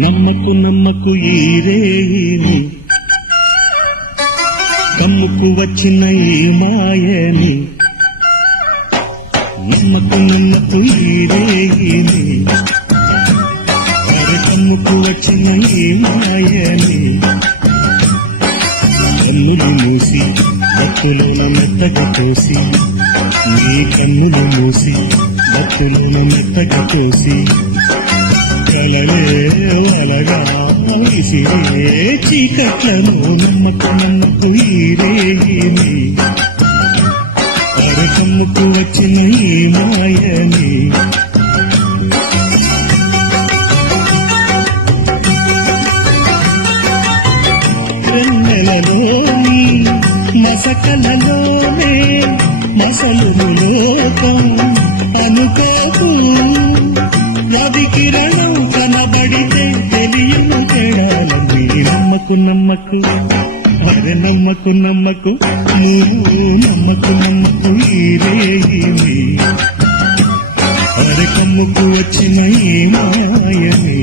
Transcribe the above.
నమ్మకు నమ్మకు ఈ రేయిని కమ్ముకు వచ్చిన ఈ మాయని నమ్మకు నమ్మకు ఈ రేయిని వారి కమ్ముకు వచ్చిన ఈ మాయని కన్నులు మూసి భక్తులోన మెత్తగా తోసి నీ కన్నులు మూసి భక్తులోన మెత్తగా తోసి కలలే వలగా విసిరే చీకట్లను నమ్మకు నమ్మకు ఈ రేగిని అరకమ్ముకు వచ్చిన ఈ మాయని వెన్నెలలోని మసకలలోనే మసలును లోకం అనుకోకు రవి కిరణం కనబడితే తెలియను తేడాలని నమ్మకు నమ్మకు అరే నమ్మకు నమ్మకు నువ్వు నమ్మకు నమ్మకు ఈ రేగిని అరే కమ్ముకు వచ్చిన ఈ మాయని